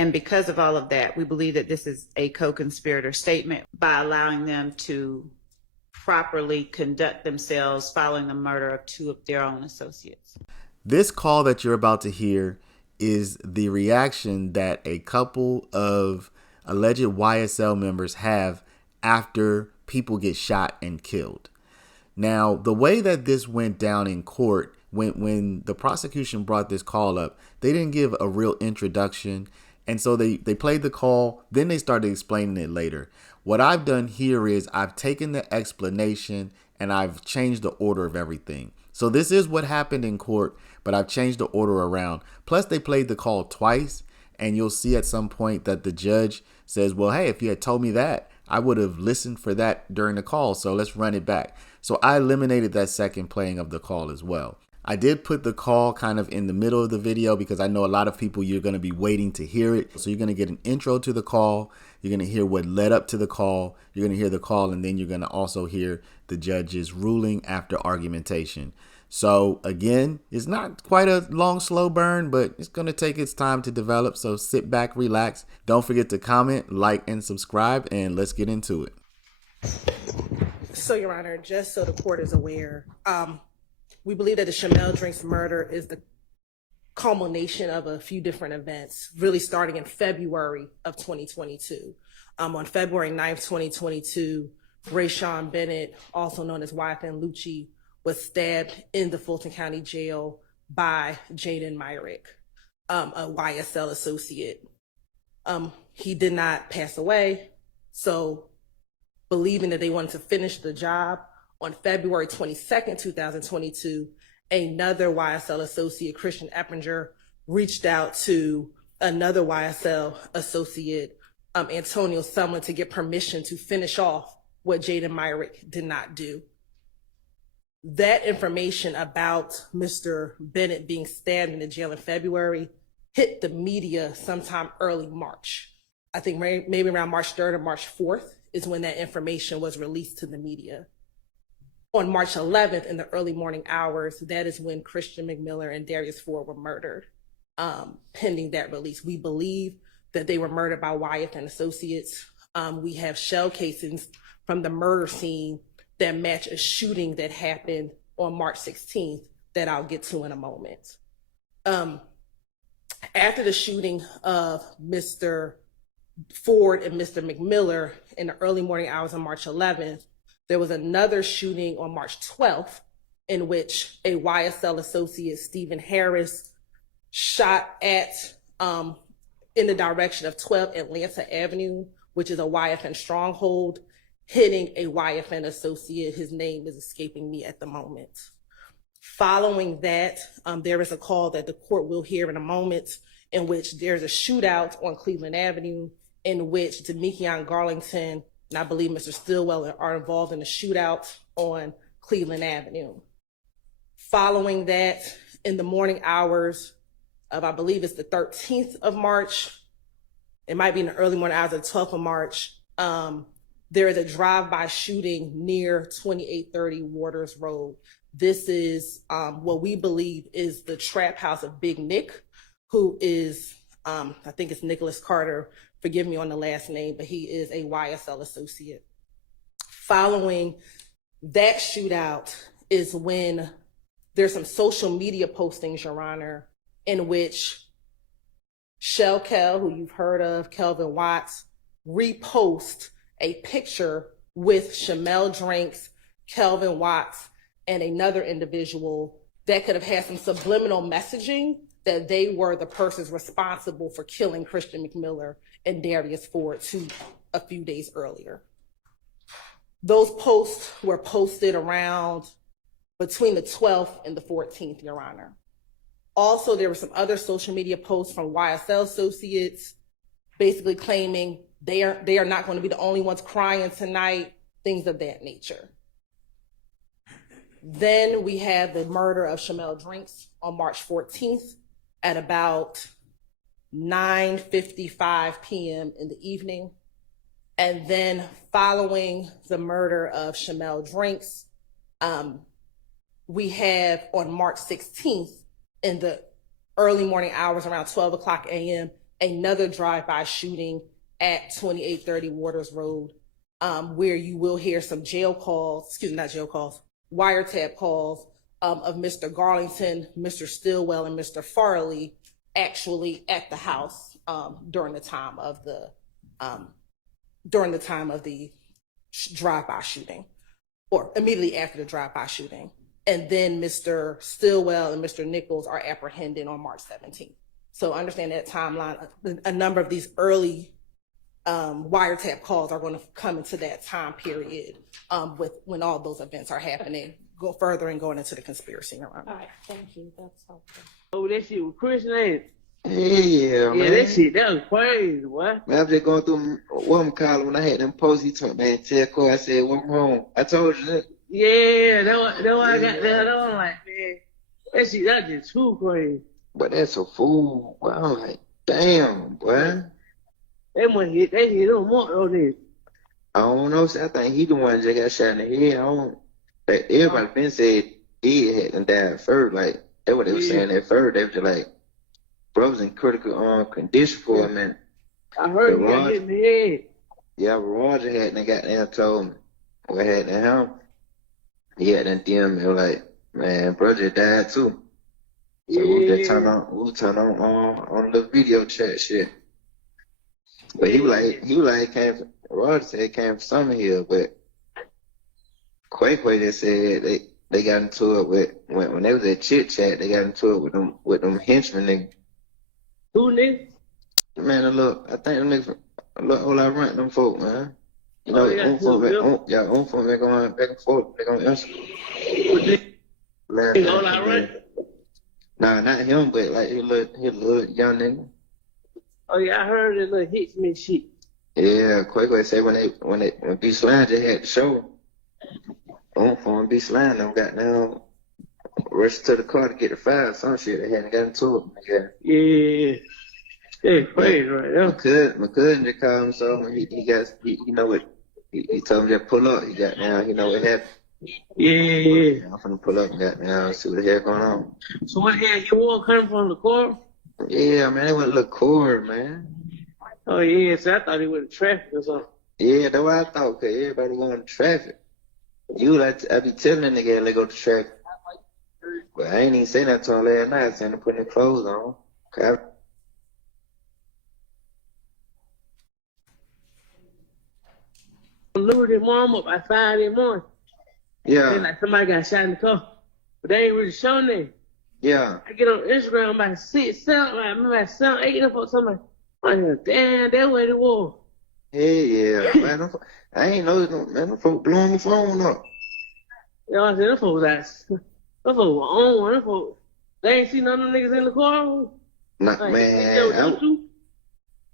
And because of all of that, we believe that this is a co-conspirator statement by allowing them to properly conduct themselves following the murder of two of their own associates. This call that you're about to hear is the reaction that a couple of alleged YSL members have after people get shot and killed. Now, the way that this went down in court, when the prosecution brought this call up, they didn't give a real introduction. And so they played the call, then they started explaining it later. What I've done here is I've taken the explanation and I've changed the order of everything. So this is what happened in court, but I've changed the order around. Plus, they played the call twice, and you'll see at some point that the judge says, well, hey, if you had told me that, I would have listened for that during the call, so let's run it back. So I eliminated that second playing of the call as well. I did put the call kind of in the middle of the video because I know a lot of people, you're going to be waiting to hear it. So you're going to get an intro to the call. You're going to hear what led up to the call. You're going to hear the call, and then you're going to also hear the judge's ruling after argumentation. So again, it's not quite a long, slow burn, but it's going to take its time to develop. So sit back, relax. Don't forget to comment, like, and subscribe, and let's get into it. So, Your Honor, just so the court is aware, we believe that the Shamel Drinks murder is the culmination of a few different events, really starting in February of 2022. On February 9th, 2022, Rayshawn Bennett, also known as YFN Lucci, was stabbed in the Fulton County Jail by Jaden Myrick, a YSL associate. He did not pass away, so believing that they wanted to finish the job, on February 22nd, 2022, another YSL associate, Christian Eppinger, reached out to another YSL associate, Antonio Sumlin, to get permission to finish off what Jaden Myrick did not do. That information about Mr. Bennett being stabbed in the jail in February hit the media sometime early March. I think maybe around March 3rd or March 4th is when that information was released to the media. On March 11th, in the early morning hours, that is when Christian McMiller and Darius Ford were murdered, pending that release. We believe that they were murdered by Wyeth and Associates. We have shell casings from the murder scene that match a shooting that happened on March 16th that I'll get to in a moment. After the shooting of Mr. Ford and Mr. McMiller in the early morning hours on March 11th, there was another shooting on March 12th in which a YSL associate, Stephen Harris, shot at in the direction of 12 Atlanta Avenue, which is a YFN stronghold, hitting a YFN associate. His name is escaping me at the moment. Following that, there is a call that the court will hear in a moment in which there's a shootout on Cleveland Avenue in which Demekion Garlington and I believe Mr. Stillwell are involved in a shootout on Cleveland Avenue. Following that, in the morning hours of, I believe it's the 13th of March, it might be in the early morning hours of the 12th of March, there is a drive-by shooting near 2830 Waters Road. This is what we believe is the trap house of Big Nick, who is, I think it's Nicholas Carter, forgive me on the last name, but he is a YSL associate. Following that shootout is when there's some social media postings, Your Honor, in which Shell Kel, who you've heard of, Kelvin Watts, repost a picture with Shamel Drinks, Kelvin Watts, and another individual that could have had some subliminal messaging that they were the persons responsible for killing Christian McMiller and Darius Ford a few days earlier. Those posts were posted around between the 12th and the 14th, Your Honor. Also, there were some other social media posts from YSL associates basically claiming they are not going to be the only ones crying tonight, things of that nature. Then we have the murder of Shamel Drinks on March 14th at about 9:55 p.m. in the evening. And then following the murder of Shamel Drinks, we have on March 16th in the early morning hours around 12 o'clock a.m., another drive-by shooting at 2830 Waters Road, where you will hear some wiretap calls of Mr. Garlington, Mr. Stillwell, and Mr. Farley actually at the house during the time of the drive-by shooting, or immediately after the drive-by shooting. And then Mr. Stillwell and Mr. Nichols are apprehended on March 17th. So understand that timeline. A number of these early wiretap calls are going to come into that time period with when all those events are happening, go further and going into the conspiracy around. All right, thank you. That's helpful. Oh, that shit was Chris name. Yeah, man. Yeah, that was crazy, boy. Man, I was just going through what I'm calling when I had them posts. He told me, man, tell Corey, I said, what's wrong? I told you that. Yeah, that's why I got that. I'm like, man, that just too crazy. But that's a fool. Boy, I'm like, damn, boy. They hit him more on this. I don't know. I think he the one that got shot in the head. Like, everybody been said he hadn't died first. Like, that's what they were saying at first. They were just like, bro was in critical condition for a minute. I heard he got hit in the head. Yeah, but Roger hadn't got there told me what happened to him. He had that DM me like, man, bro just died too. So we just turn on the video chat shit. But he was like Roger said it came from Summerhill, but Quay just said they got into it with when they was at Chit Chat, they got into it with them henchmen niggas. Who niggas? Man, I think them niggas a whole lot of rent them folk, man. You know, Them folk been going back and forth, they gonna answer. All I rent? Nah, not him, but like his little young nigga. Oh yeah, I heard that little hitchman shit. Yeah, Quay said when B Slime just had the show, for B Slime them got down, rushed to the car to get the file, some shit they hadn't got into it. Yeah. That's crazy right there. My cousin just called him, so he know what he told me to pull up. He got down, he know what happened. Yeah. I'm finna pull up and got down, see what the hell going on. So what the hell you all coming from the car? Yeah, man, they went a little cord, man. Oh yeah, so I thought he went to traffic or something. Yeah, that's what I thought, cause everybody going to traffic. I be telling that nigga they go to traffic. But I ain't even say that to him last night, saying to put their clothes on. Okay. I lured his mom up by 5 in the morning. Yeah. Then like somebody got shot in the car. But they ain't really showing that. Yeah. I get on Instagram by 6, 7, I remember at 7, 8 of them something. I'm like, damn, that's what it was. Hey, yeah. Man, I ain't know, man, them folk blowing my phone up. You know what I'm saying? Them folks were on. Them folks, they ain't seen none of them niggas in the car. Nah, Like, man.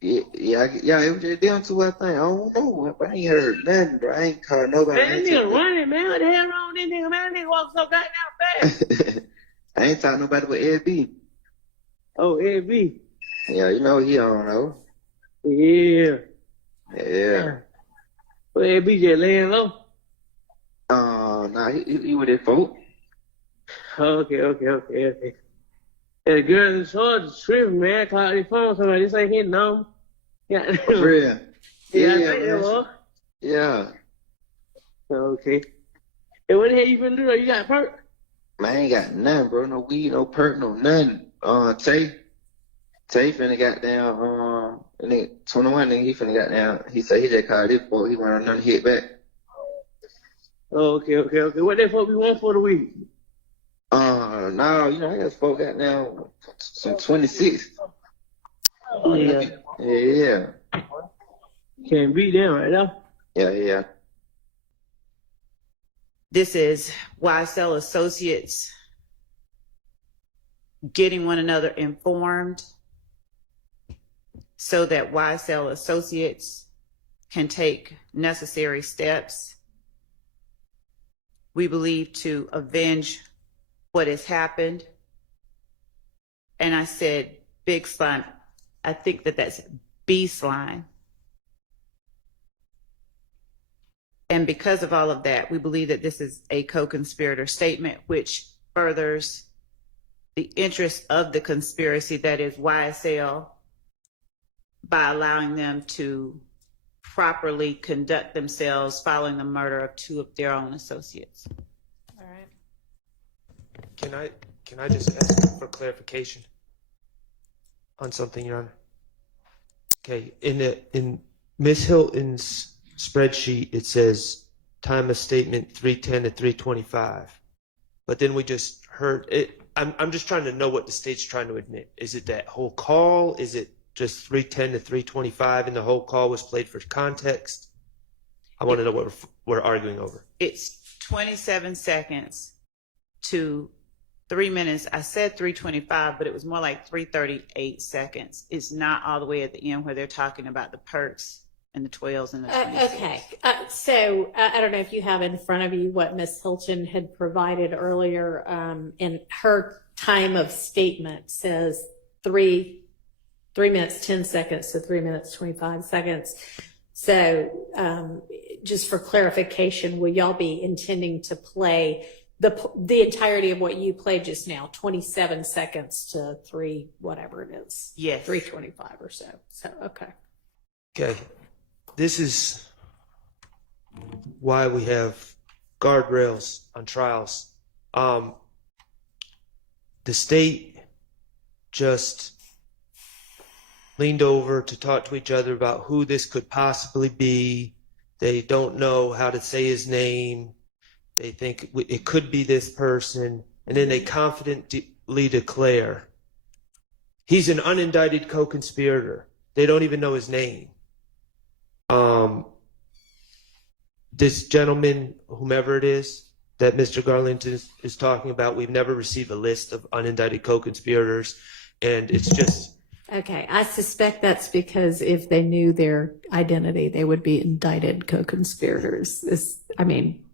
Yeah, it was just them two, I think. I don't know. I ain't heard nothing, bro. I ain't called nobody. Man, that nigga running, man. What the hell wrong with this nigga, man? That nigga walk so goddamn fast. I ain't talking nobody but Ed B. Oh, Ed B. Yeah, you know he don't know. Yeah. Yeah. Well, Ed B just laying low. Nah, he with his folk. Okay. Yeah, the girl in charge is tripping, man. Called his phone, somebody. This ain't his number. Yeah. For real. Yeah, I Yeah, think it man. was. Yeah. Okay. And what the hell you finna do though? You got perk? Man, I ain't got nothing, bro. No weed, no perk, no nothing. Tay finna got down, nigga, 21 nigga, he finna got down. He said he just called his folk. He went on nothing hit back. Oh, okay. What that fuck we want for the week? No, you know, I got folk got down some 26. Yeah. Can't beat them right now. Yeah. This is YSL Associates getting one another informed so that YSL Associates can take necessary steps, we believe, to avenge what has happened. And I said big slime. I think that's B slime. And because of all of that, we believe that this is a co-conspirator statement, which furthers the interest of the conspiracy, that is YSL by allowing them to properly conduct themselves following the murder of two of their own associates. All right. Can I just ask for clarification on something, Your Honor? Okay, in Ms. Hilton's spreadsheet, it says time of statement 310 to 325, but then we just heard it. I'm just trying to know what the state's trying to admit. Is it that whole call? Is it just 310 to 325 and the whole call was played for context? I want to know what we're arguing over. It's 27 seconds to 3 minutes. I said 325, but it was more like 338 seconds. It's not all the way at the end where they're talking about the perks and the 12s and the 26s. Okay. So I don't know if you have in front of you what Ms. Hilton had provided earlier. In her time of statement says 3 minutes, 10 seconds to 3 minutes, 25 seconds. So just for clarification, will y'all be intending to play the entirety of what you played just now, 27 seconds to 3, whatever it is? Yes. 325 or so. So, okay. Okay, this is why we have guardrails on trials. The state just leaned over to talk to each other about who this could possibly be. They don't know how to say his name. They think it could be this person, and then they confidently declare he's an unindicted co-conspirator. They don't even know his name. This gentleman, whomever it is that Mr. Garland is talking about, we've never received a list of unindicted co-conspirators, and it's just... Okay, I suspect that's because if they knew their identity, they would be indicted co-conspirators.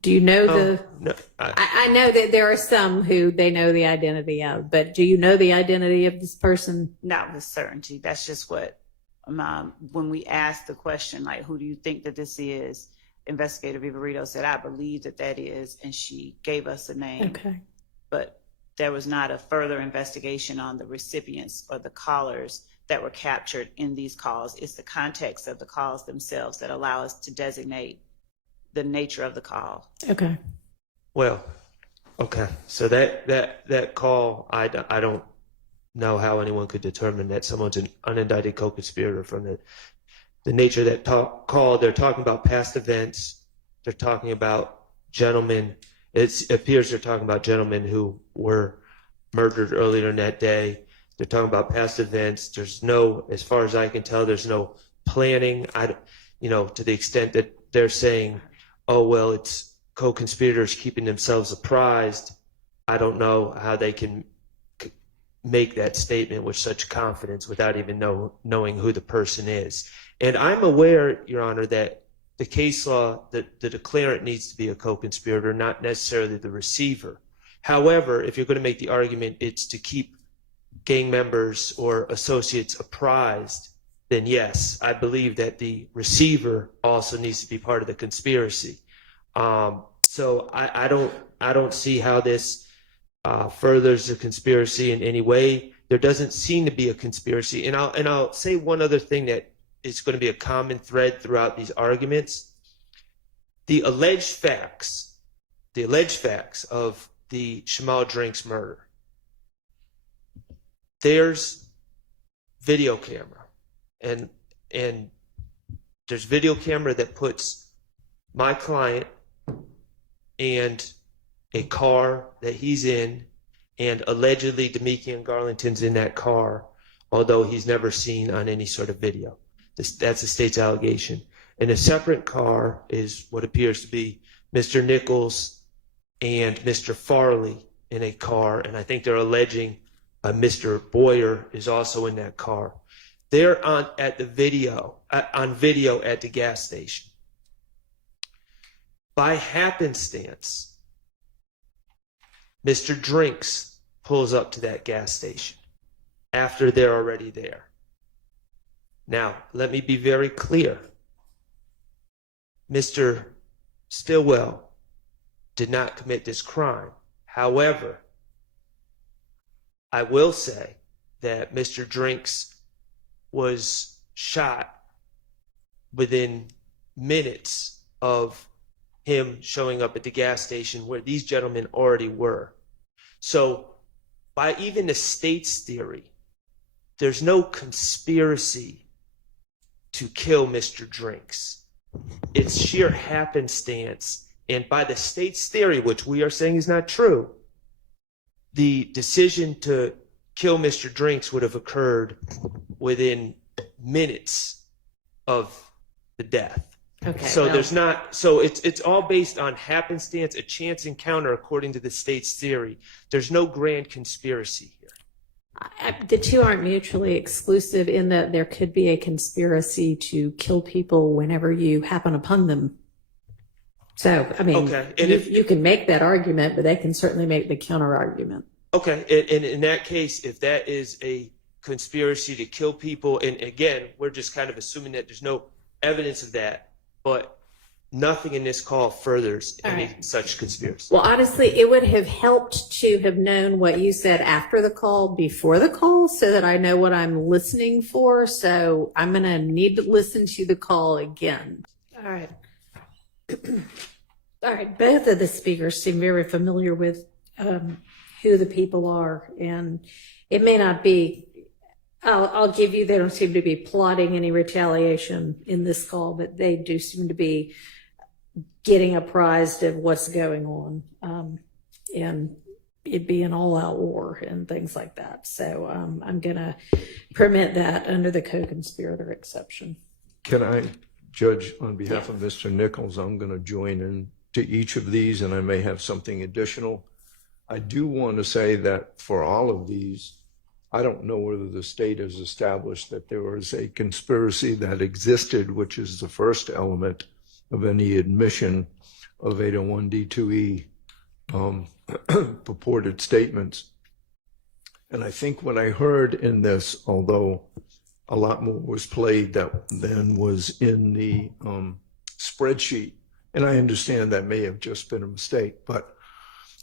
Do you know No, I know that there are some who they know the identity of, but do you know the identity of this person? Not with certainty. That's just what, when we asked the question, like, who do you think that this is? Investigator Vivarito said, I believe that is, and she gave us a name. Okay. But there was not a further investigation on the recipients or the callers that were captured in these calls. It's the context of the calls themselves that allow us to designate the nature of the call. Okay. well, okay. So that call, I don't know how anyone could determine that someone's an unindicted co-conspirator from the nature of that call. They're talking about past events. They're talking about gentlemen. It appears they're talking about gentlemen who were murdered earlier in that day. They're talking about past events. There's no, as far as I can tell, there's no planning. To the extent that they're saying, oh, well, it's co-conspirators keeping themselves apprised. I don't know how they can make that statement with such confidence without even knowing who the person is. And I'm aware, Your Honor, that the case law, that the declarant needs to be a co-conspirator, not necessarily the receiver. However, if you're going to make the argument it's to keep gang members or associates apprised, then yes, I believe that the receiver also needs to be part of the conspiracy. So I don't see how this furthers the conspiracy in any way. There doesn't seem to be a conspiracy. And I'll say one other thing that is going to be a common thread throughout these arguments. The alleged facts of the Shamal Drinks murder. There's video camera, and there's video camera that puts my client and a car that he's in, and allegedly Demikian Garlington's in that car, although he's never seen on any sort of video. That's the state's allegation. In a separate car is what appears to be Mr. Nichols and Mr. Farley in a car, and I think they're alleging Mr. Boyer is also in that car. They're on video at the gas station. By happenstance, Mr. Drinks pulls up to that gas station after they're already there. Now, let me be very clear. Mr. Stillwell did not commit this crime. However, I will say that Mr. Drinks was shot within minutes of him showing up at the gas station where these gentlemen already were. So by even the state's theory, there's no conspiracy to kill Mr. Drinks. It's sheer happenstance. And by the state's theory, which we are saying is not true, the decision to kill Mr. Drinks would have occurred within minutes of the death. Okay. So well, there's not, so it's all based on happenstance, a chance encounter according to the state's theory. There's no grand conspiracy here. the two aren't mutually exclusive in that there could be a conspiracy to kill people whenever you happen upon them. So, I mean, Okay, and you can make that argument, but they can certainly make the counter argument. Okay, and in that case, if that is a conspiracy to kill people, and again, we're just kind of assuming that there's no evidence of that, but nothing in this call furthers any such conspiracy. Well, honestly, it would have helped to have known what you said after the call, before the call, so that I know what I'm listening for. So I'm going to need to listen to the call again. All right. All right. Both of the speakers seem very familiar with who the people are, and it may not be, I'll give you, they don't seem to be plotting any retaliation in this call, but they do seem to be getting apprised of what's going on, and it'd be an all-out war and things like that. So I'm going to permit that under the co-conspirator exception. Can I, Judge, on behalf of Mr. Nichols, I'm going to join in to each of these, and I may have something additional. I do want to say that for all of these, I don't know whether the state has established that there was a conspiracy that existed, which is the first element of any admission of 801D2E purported statements. And I think what I heard in this, although a lot more was played than was in the spreadsheet, and I understand that may have just been a mistake, but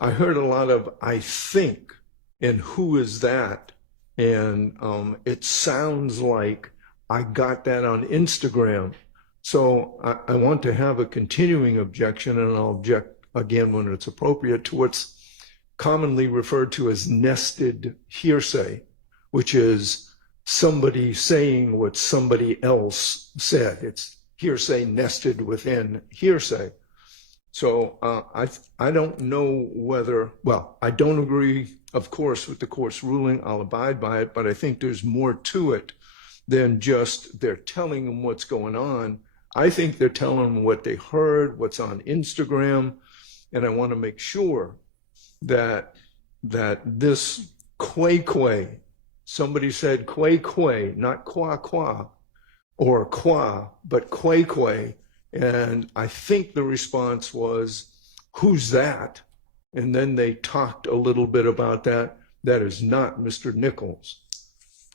I heard a lot of "I think" and "who is that?" And it sounds like I got that on Instagram. So I want to have a continuing objection, and I'll object again when it's appropriate, to what's commonly referred to as nested hearsay, which is somebody saying what somebody else said. It's hearsay nested within hearsay. So I don't know whether, well, I don't agree, of course, with the court's ruling. I'll abide by it, but I think there's more to it than just they're telling them what's going on. I think they're telling them what they heard, what's on Instagram, and I want to make sure that this quay, somebody said quay, not qua, or qua, but quay, and I think the response was, "Who's that?" And then they talked a little bit about that. That is not Mr. Nichols.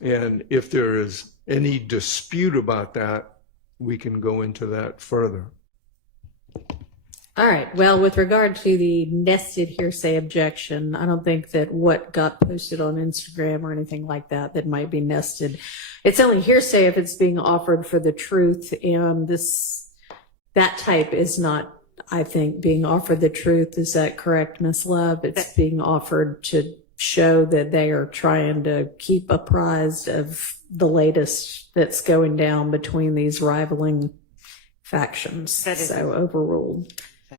And if there is any dispute about that, we can go into that further. All right. Well, with regard to the nested hearsay objection, I don't think that what got posted on Instagram or anything like that that might be nested. It's only hearsay if it's being offered for the truth, and that type is not, I think, being offered the truth. Is that correct, Ms. Love? It's being offered to show that they are trying to keep apprised of the latest that's going down between these rivaling factions. So overruled.